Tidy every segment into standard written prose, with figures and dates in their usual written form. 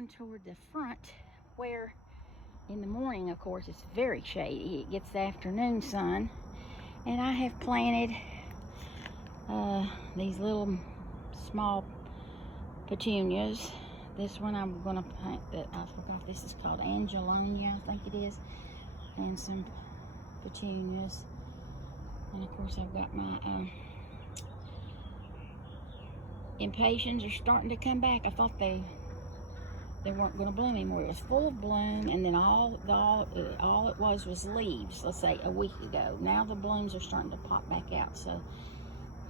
going toward the front where in the morning, of course, it's very shady. It gets the afternoon sun. And I have planted these little small petunias. This one I'm going to plant, that I forgot, this is called Angelonia, I think it is. And some petunias. And of course I've got my impatiens are starting to come back. I thought they weren't going to bloom anymore. It was full of bloom, and then all it was leaves, let's say a week ago. Now the blooms are starting to pop back out. So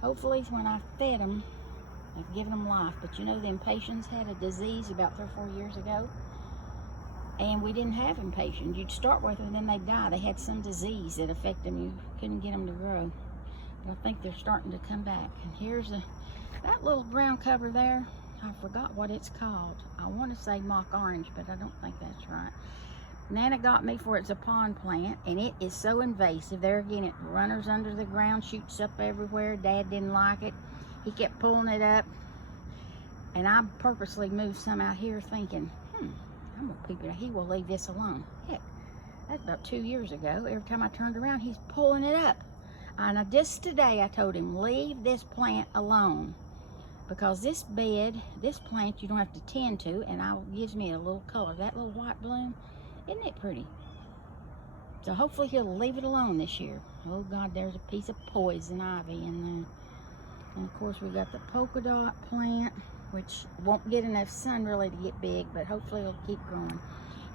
hopefully when I fed them, I've given them life. But you know, the impatiens had a disease about 3 or 4 years ago, and we didn't have impatiens. You'd start with them and then they'd die. They had some disease that affected them. You couldn't get them to grow. But I think they're starting to come back. And here's that little ground cover there. I forgot what it's called. I want to say mock orange, but I don't think that's right. Nana got me for it's a pond plant, and it is so invasive. There again, it runners under the ground, shoots up everywhere. Dad didn't like it. He kept pulling it up, and I purposely moved some out here thinking, I'm gonna keep it. He will leave this alone. Heck, that's about 2 years ago. Every time I turned around, he's pulling it up. And just today, I told him, leave this plant alone. Because this bed, this plant, you don't have to tend to, and it gives me a little color. That little white bloom, isn't it pretty? So hopefully he'll leave it alone this year. Oh God, there's a piece of poison ivy in there. And of course we got the polka dot plant, which won't get enough sun really to get big, but hopefully it'll keep growing.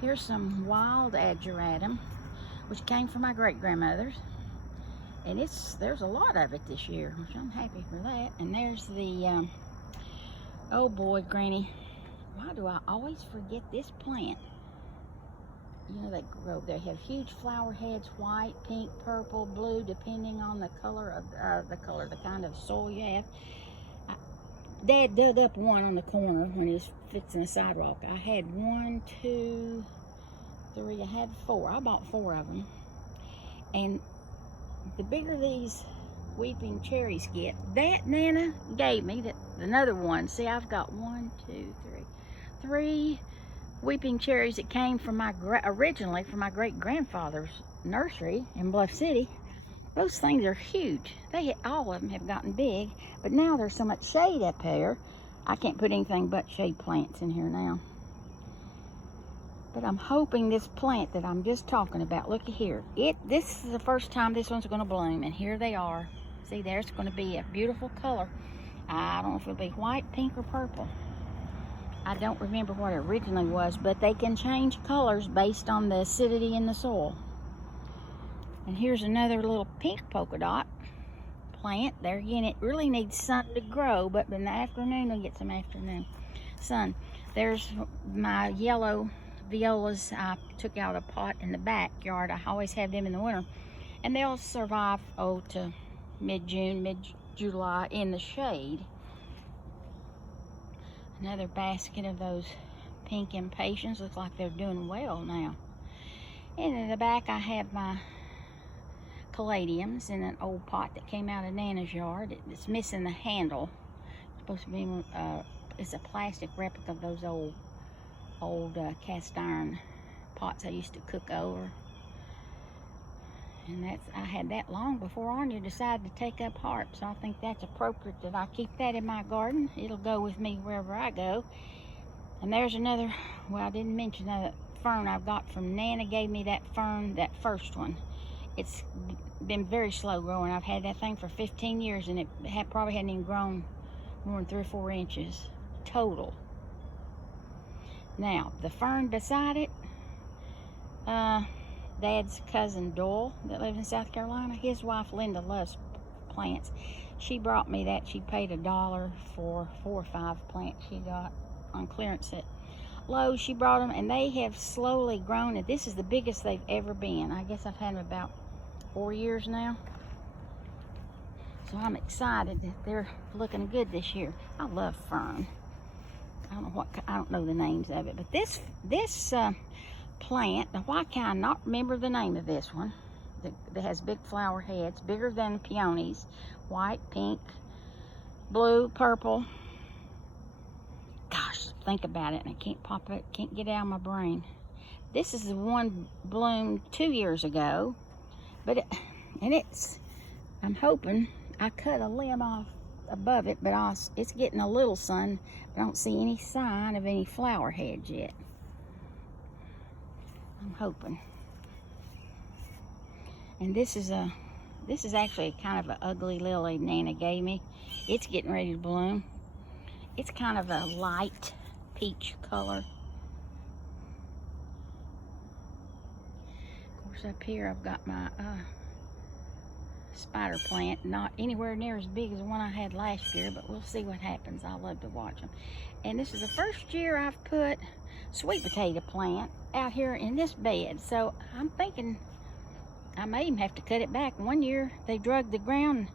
Here's some wild ageratum, which came from my great-grandmother's. And there's a lot of it this year, which I'm happy for that. And there's the, oh boy, Granny, why do I always forget this plant? You know, they grow, they have huge flower heads, white, pink, purple, blue, depending on the color of, the kind of soil you have. Dad dug up one on the corner when he was fixing the sidewalk. I had 1, 2, 3, I had 4. I bought 4 of them. And the bigger these weeping cherries get, that Nana gave me, another one. See, I've got 1, 2, 3 weeping cherries that came from originally from my great-grandfather's nursery in Bluff City. Those things are huge. All of them have gotten big, but now there's so much shade up here, I can't put anything but shade plants in here now. But I'm hoping this plant that I'm just talking about, look at here. This is the first time this one's going to bloom, and here they are. See, there's going to be a beautiful color. I don't know if it'll be white, pink, or purple. I don't remember what it originally was, but they can change colors based on the acidity in the soil. And here's another little pink polka dot plant. There again, it really needs sun to grow, but in the afternoon, it'll get some afternoon sun. There's my yellow violas I took out a pot in the backyard. I always have them in the winter, and they'll survive to mid-June, mid-July in the shade. Another basket of those pink impatiens. Looks like they're doing well now. And in the back I have my caladiums in an old pot that came out of Nana's yard. It's missing the handle. It's supposed to be it's a plastic replica of those old cast iron pots I used to cook over. And I had that long before Anya decided to take up harp, so I think that's appropriate that I keep that in my garden. It'll go with me wherever I go. And there's another, well, I didn't mention that fern I've got from Nana. Gave me that fern, that first one. It's been very slow growing. I've had that thing for 15 years, and it probably hadn't even grown more than 3 or 4 inches total. Now, the fern beside it, Dad's cousin Doyle that lives in South Carolina, his wife Linda loves plants. She brought me that. She paid $1 for 4 or 5 plants she got on clearance at Lowe's. She brought them, and they have slowly grown, and this is the biggest they've ever been. I guess I've had them about 4 years now. So I'm excited that they're looking good this year. I love fern. I don't know the names of it, but this plant, now why can I not remember the name of this one? That has big flower heads, bigger than peonies, white, pink, blue, purple. Gosh, think about it, and I can't pop it, can't get it out of my brain. This is the one bloomed 2 years ago, but I'm hoping, I cut a limb off above it, but it's getting a little sun. I don't see any sign of any flower heads yet. I'm hoping. And this is actually kind of an ugly lily Nana gave me. It's getting ready to bloom. It's kind of a light peach color. Of course, up here I've got my spider plant, not anywhere near as big as the one I had last year, but we'll see what happens. I love to watch them. And this is the first year I've put sweet potato plant out here in this bed, so I'm thinking I may even have to cut it back. One year they drug the ground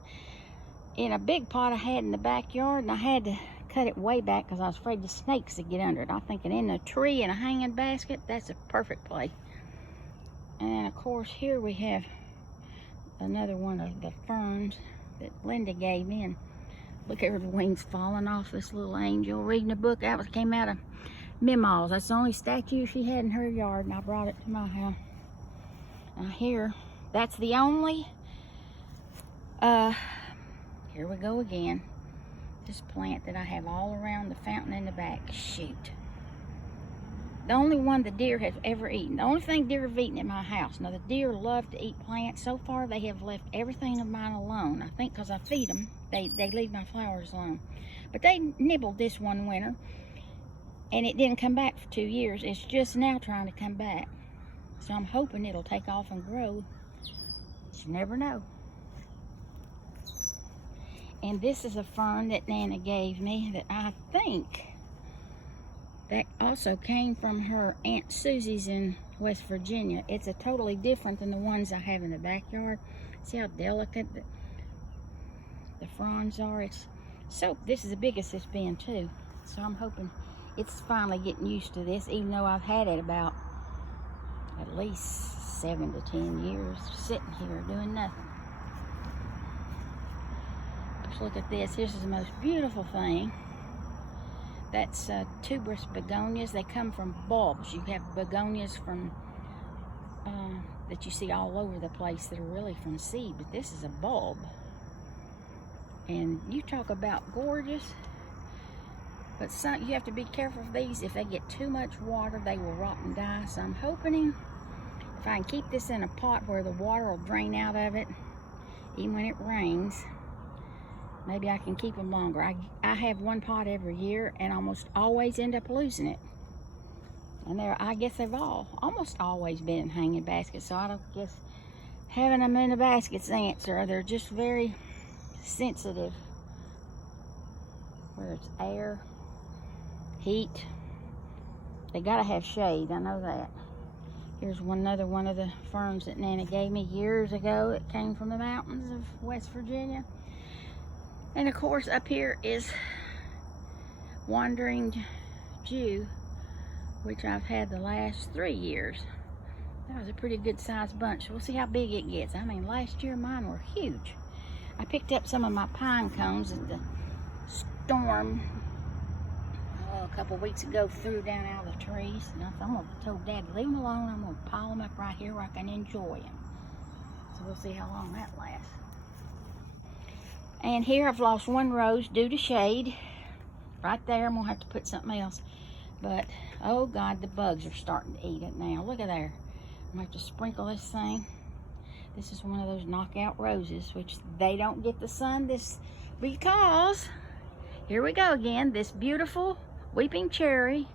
in a big pot I had in the backyard, and I had to cut it way back because I was afraid the snakes would get under it. I'm thinking in a tree in a hanging basket, that's a perfect place. And of course here we have another one of the ferns that Linda gave me, and look at her wings falling off this little angel. Reading a book that came out of Memos. That's the only statue she had in her yard, and I brought it to my house. Here, that's the only, here we go again. This plant that I have all around the fountain in the back. Shoot. The only one the deer have ever eaten. The only thing deer have eaten at my house. Now, the deer love to eat plants. So far, they have left everything of mine alone. I think because I feed them, they leave my flowers alone. But they nibbled this one winter, and it didn't come back for 2 years. It's just now trying to come back. So I'm hoping it'll take off and grow. You never know. And this is a fern that Nana gave me that I think that also came from her Aunt Susie's in West Virginia. It's a totally different than the ones I have in the backyard. See how delicate the fronds are? This is the biggest it's been too. So I'm hoping it's finally getting used to this, even though I've had it about at least 7 to 10 years sitting here doing nothing. Just look at this. This is the most beautiful thing. That's tuberous begonias. They come from bulbs. You have begonias from that you see all over the place that are really from seed, but this is a bulb. And you talk about gorgeous, but you have to be careful of these. If they get too much water, they will rot and die. So I'm hoping if I can keep this in a pot where the water will drain out of it, even when it rains, maybe I can keep them longer. I have one pot every year and almost always end up losing it. And I guess they've almost always been in hanging baskets, so I don't guess having them in the basket's the answer. They're just very sensitive where it's air, heat. They gotta have shade, I know that. Here's another one of the ferns that Nana gave me years ago. It came from the mountains of West Virginia. And of course up here is Wandering Jew, which I've had the last 3 years. That was a pretty good sized bunch. We'll see how big it gets. I mean, last year mine were huge. I picked up some of my pine cones that the storm a couple weeks ago threw down out of the trees. And I'm going to tell Dad, leave them alone. I'm going to pile them up right here where I can enjoy them. So we'll see how long that lasts. And here I've lost one rose due to shade. Right there, I'm going to have to put something else. But, oh God, the bugs are starting to eat it now. Look at there. I'm going to have to sprinkle this thing. This is one of those knockout roses, which they don't get the sun because, here we go again, this beautiful weeping cherry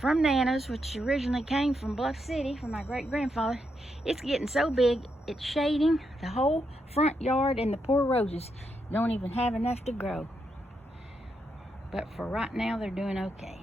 from Nana's, which originally came from Bluff City from my great-grandfather. It's getting so big, it's shading the whole front yard, and the poor roses don't even have enough to grow. But for right now, they're doing okay.